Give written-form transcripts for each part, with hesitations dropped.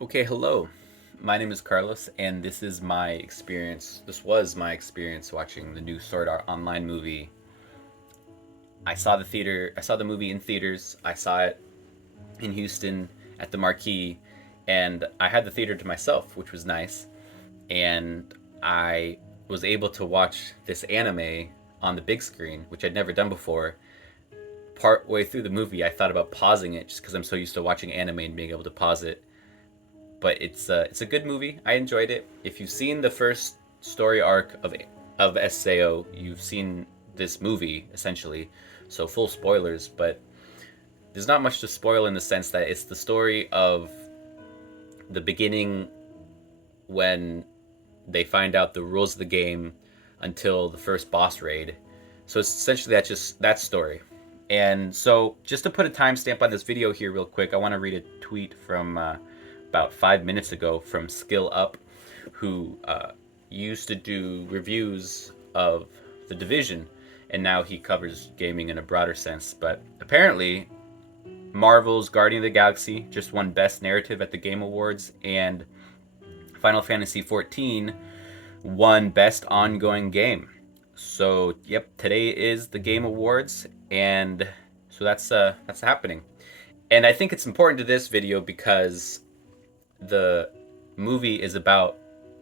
Okay, hello. My name is Carlos, and this is my experience. This was my experience watching the new Sword Art Online movie. I saw the movie in theaters. I saw it in Houston at the Marquee, and I had the theater to myself, which was nice. And I was able to watch this anime on the big screen, which I'd never done before. Part way through the movie, I thought about pausing it just because I'm so used to watching anime and being able to pause it, but it's a good movie. I enjoyed it. If you've seen the first story arc of SAO, you've seen this movie essentially. So full spoilers, but there's not much to spoil in the sense that it's the story of the beginning when they find out the rules of the game until the first boss raid. So it's essentially that story. And so, just to put a timestamp on this video here, real quick, I want to read a tweet from about 5 minutes ago from Skill Up, who used to do reviews of The Division, and now he covers gaming in a broader sense. But apparently, Marvel's Guardian of the Galaxy just won Best Narrative at the Game Awards, and Final Fantasy XIV won Best Ongoing Game. So, yep, today is the Game Awards, and so that's happening. And I think it's important to this video because the movie is about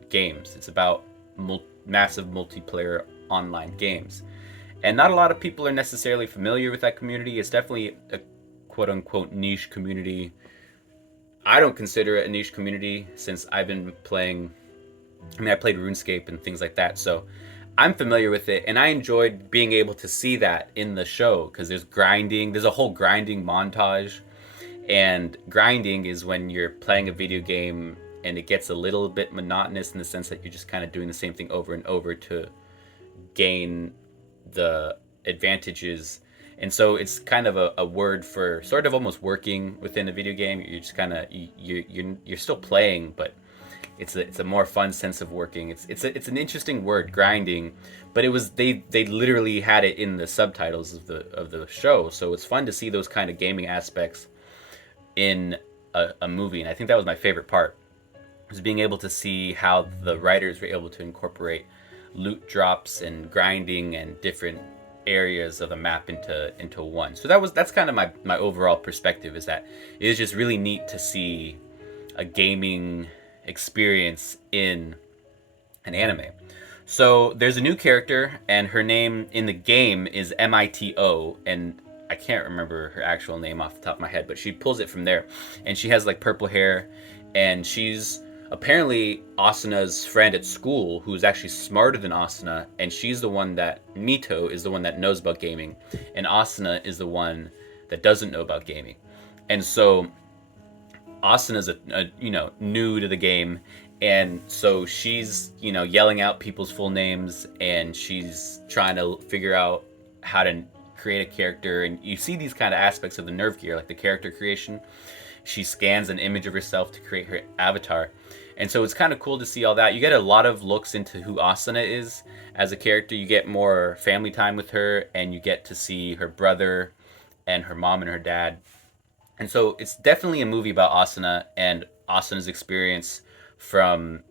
games. It's about massive multiplayer online games. And not a lot of people are necessarily familiar with that community. It's definitely a quote unquote niche community. I don't consider it a niche community since I've been playing. I played RuneScape and things like that. So I'm familiar with it, and I enjoyed being able to see that in the show because there's grinding. There's a whole grinding montage, and grinding is when you're playing a video game and it gets a little bit monotonous in the sense that you're just kind of doing the same thing over and over to gain the advantages. And so it's kind of a word for sort of almost working within a video game. You're just kind of you're still playing, but it's a more fun sense of working. It's an interesting word, grinding, but it was they literally had it in the subtitles of the show, so it's fun to see those kind of gaming aspects in a movie, and I think that was my favorite part, was being able to see how the writers were able to incorporate loot drops and grinding and different areas of the map into one. So that's kind of my overall perspective, is that it is just really neat to see a gaming experience in an anime. So there's a new character, and her name in the game is Mito, and I can't remember her actual name off the top of my head, but she pulls it from there. And she has like purple hair, and she's apparently Asuna's friend at school, who's actually smarter than Asuna, and she's the one that Mito is the one that knows about gaming, and Asuna is the one that doesn't know about gaming. And so Asuna's a new to the game, and so she's yelling out people's full names, and she's trying to figure out how to create a character. And you see these kind of aspects of the nerve gear, like the character creation. She scans an image of herself to create her avatar, and so it's kind of cool to see all that. You get a lot of looks into who Asuna is as a character. You get more family time with her, and you get to see her brother and her mom and her dad. And so it's definitely a movie about Asuna and Asuna's experience from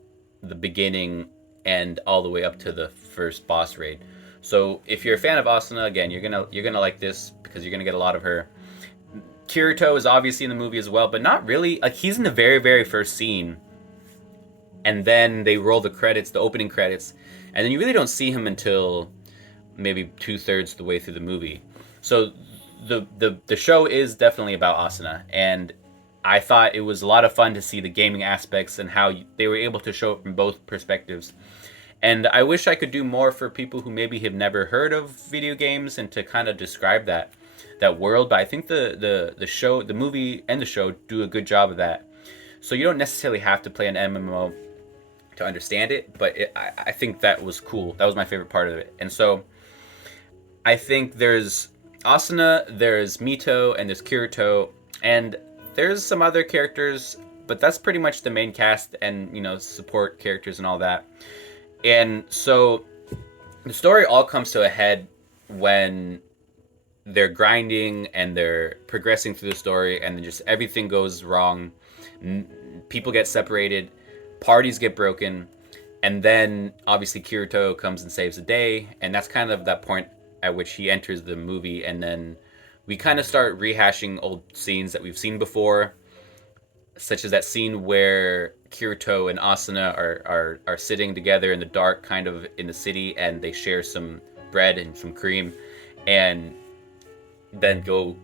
the beginning and all the way up to the first boss raid. So if you're a fan of Asuna, again, you're gonna like this because you're gonna get a lot of her. Kirito is obviously in the movie as well, but not really. Like, he's in the very, very first scene, and then they roll the credits, the opening credits, and then you really don't see him until maybe 2/3 of the way through the movie. So the show is definitely about Asuna, and I thought it was a lot of fun to see the gaming aspects and how they were able to show it from both perspectives. And I wish I could do more for people who maybe have never heard of video games and to kind of describe that world. But I think the show, the movie, and the show do a good job of that. So you don't necessarily have to play an MMO to understand it, but I think that was cool. That was my favorite part of it. And so I think there's Asuna, there's Mito, and there's Kirito, and there's some other characters, but that's pretty much the main cast and support characters and all that. And so the story all comes to a head when they're grinding and they're progressing through the story, and then just everything goes wrong, People get separated, parties get broken, and then obviously Kirito comes and saves the day, and that's kind of that point at which he enters the movie, and then we kind of start rehashing old scenes that we've seen before, such as that scene where Kirito and Asuna are sitting together in the dark, kind of in the city, and they share some bread and some cream, and then go,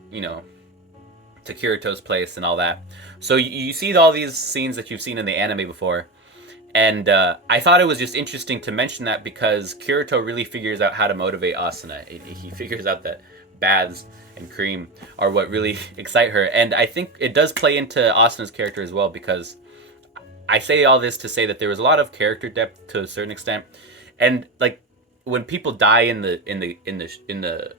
to Kirito's place and all that. So you see all these scenes that you've seen in the anime before, and I thought it was just interesting to mention that because Kirito really figures out how to motivate Asuna. He figures out that baths and cream are what really excite her. And I think it does play into Asuna's character as well, because I say all this to say that there was a lot of character depth to a certain extent. And like when people die in the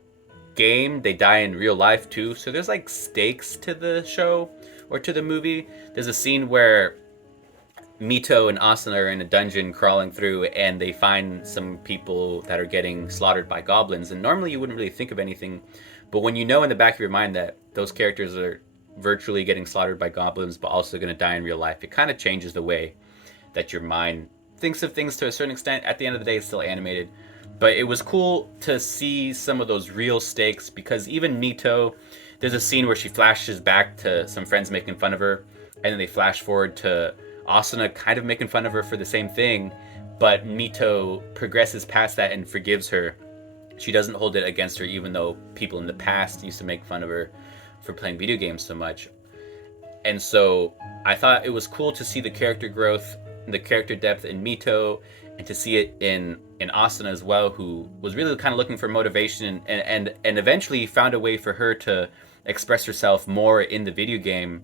game, they die in real life too. So there's like stakes to the show or to the movie. There's a scene where Mito and Asuna are in a dungeon crawling through, and they find some people that are getting slaughtered by goblins. And normally you wouldn't really think of anything, but when you know in the back of your mind that those characters are virtually getting slaughtered by goblins, but also going to die in real life, it kind of changes the way that your mind thinks of things to a certain extent. At the end of the day, it's still animated. But it was cool to see some of those real stakes, because even Mito, there's a scene where she flashes back to some friends making fun of her, and then they flash forward to Asuna kind of making fun of her for the same thing, but Mito progresses past that and forgives her. She doesn't hold it against her, even though people in the past used to make fun of her for playing video games so much. And so I thought it was cool to see the character growth, the character depth in Mito, and to see it in Asuna as well, who was really kind of looking for motivation and eventually found a way for her to express herself more in the video game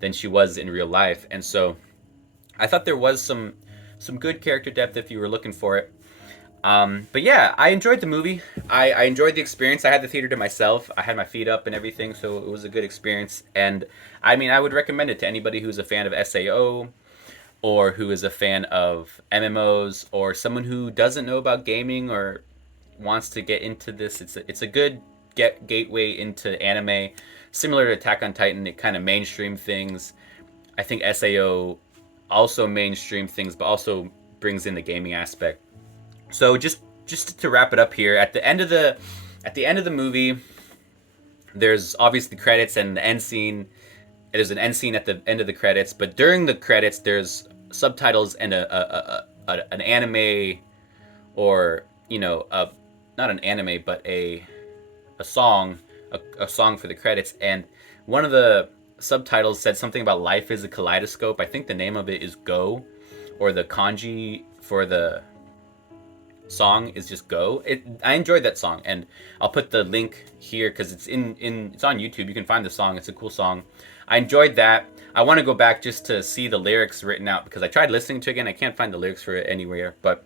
than she was in real life. And so I thought there was some good character depth if you were looking for it. But yeah, I enjoyed the movie. I enjoyed the experience. I had the theater to myself. I had my feet up and everything, so it was a good experience. And I mean, I would recommend it to anybody who's a fan of SAO, or who is a fan of MMOs, or someone who doesn't know about gaming or wants to get into this. It's a good gateway into anime, similar to Attack on Titan. It kind of mainstream things. I think SAO also mainstream things, but also brings in the gaming aspect. So just to wrap it up here, at the end of the movie, there's obviously credits and the end scene. There's an end scene at the end of the credits, but during the credits, there's subtitles and an anime, or not an anime, but a song, a song for the credits. And one of the subtitles said something about life is a kaleidoscope. I think the name of it is Go, or the kanji for the song is just Go. I enjoyed that song, and I'll put the link here because it's it's on YouTube. You can find the song. It's a cool song. I enjoyed that. I want to go back just to see the lyrics written out, because I tried listening to it again. I can't find the lyrics for it anywhere, but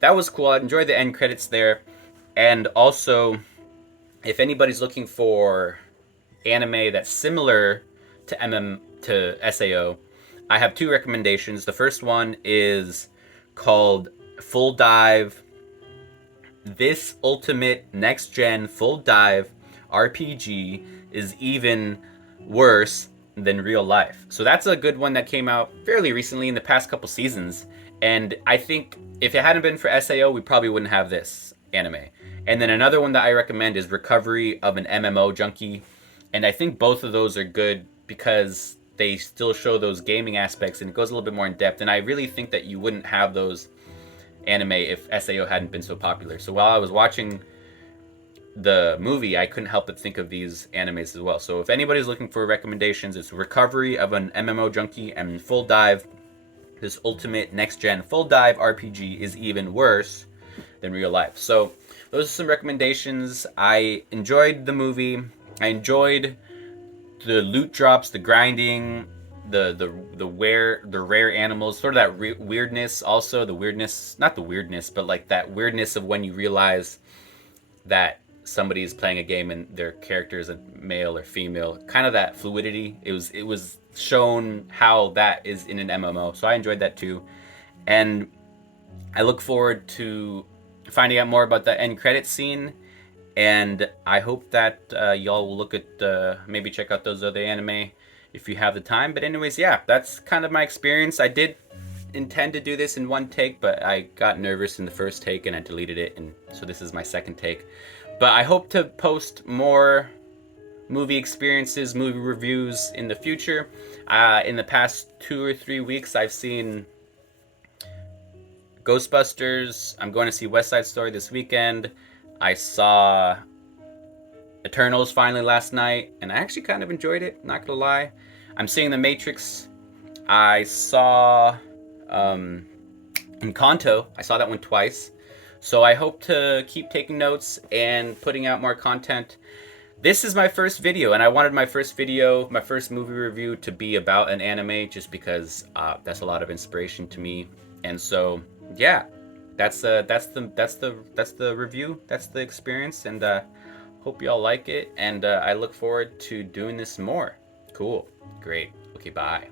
that was cool. I enjoyed the end credits there. And also, if anybody's looking for anime that's similar to SAO, I have two recommendations. The first one is called Full Dive. This ultimate next gen full dive RPG is even worse than real life. So that's a good one that came out fairly recently in the past couple seasons. And I think if it hadn't been for SAO, we probably wouldn't have this anime. And then another one that I recommend is Recovery of an MMO Junkie. And I think both of those are good because they still show those gaming aspects, and it goes a little bit more in depth. And I really think that you wouldn't have those anime if SAO hadn't been so popular. So while I was watching the movie, I couldn't help but think of these animes as well. So if anybody's looking for recommendations, it's Recovery of an MMO Junkie and Full Dive. This ultimate next-gen full dive RPG is even worse than real life. So those are some recommendations. I enjoyed the movie. I enjoyed the loot drops, the grinding, the rare animals, sort of that weirdness. Also, the weirdness, not the weirdness, but like that weirdness of when you realize that somebody is playing a game and their character is a male or female. Kind of that fluidity. It was shown how that is in an MMO. So I enjoyed that too, and I look forward to finding out more about the end credit scene. And I hope that y'all will look at maybe check out those other anime. if you have the time. But anyways, yeah, that's kind of my experience. I did intend to do this in one take, but I got nervous in the first take and I deleted it, and so this is my second take. But I hope to post more movie experiences, movie reviews in the future. In the past 2 or 3 weeks, I've seen Ghostbusters. I'm going to see West Side Story this weekend. I saw Eternals finally last night, and I actually kind of enjoyed it, not gonna lie. I'm seeing The Matrix. I saw Encanto. I saw that one twice. So I hope to keep taking notes and putting out more content. This is my first video, and I wanted my first video, my first movie review, to be about an anime, just because that's a lot of inspiration to me. And so, yeah, that's the review, that's the experience, and hope y'all like it. And I look forward to doing this more. Cool, great. Okay, bye.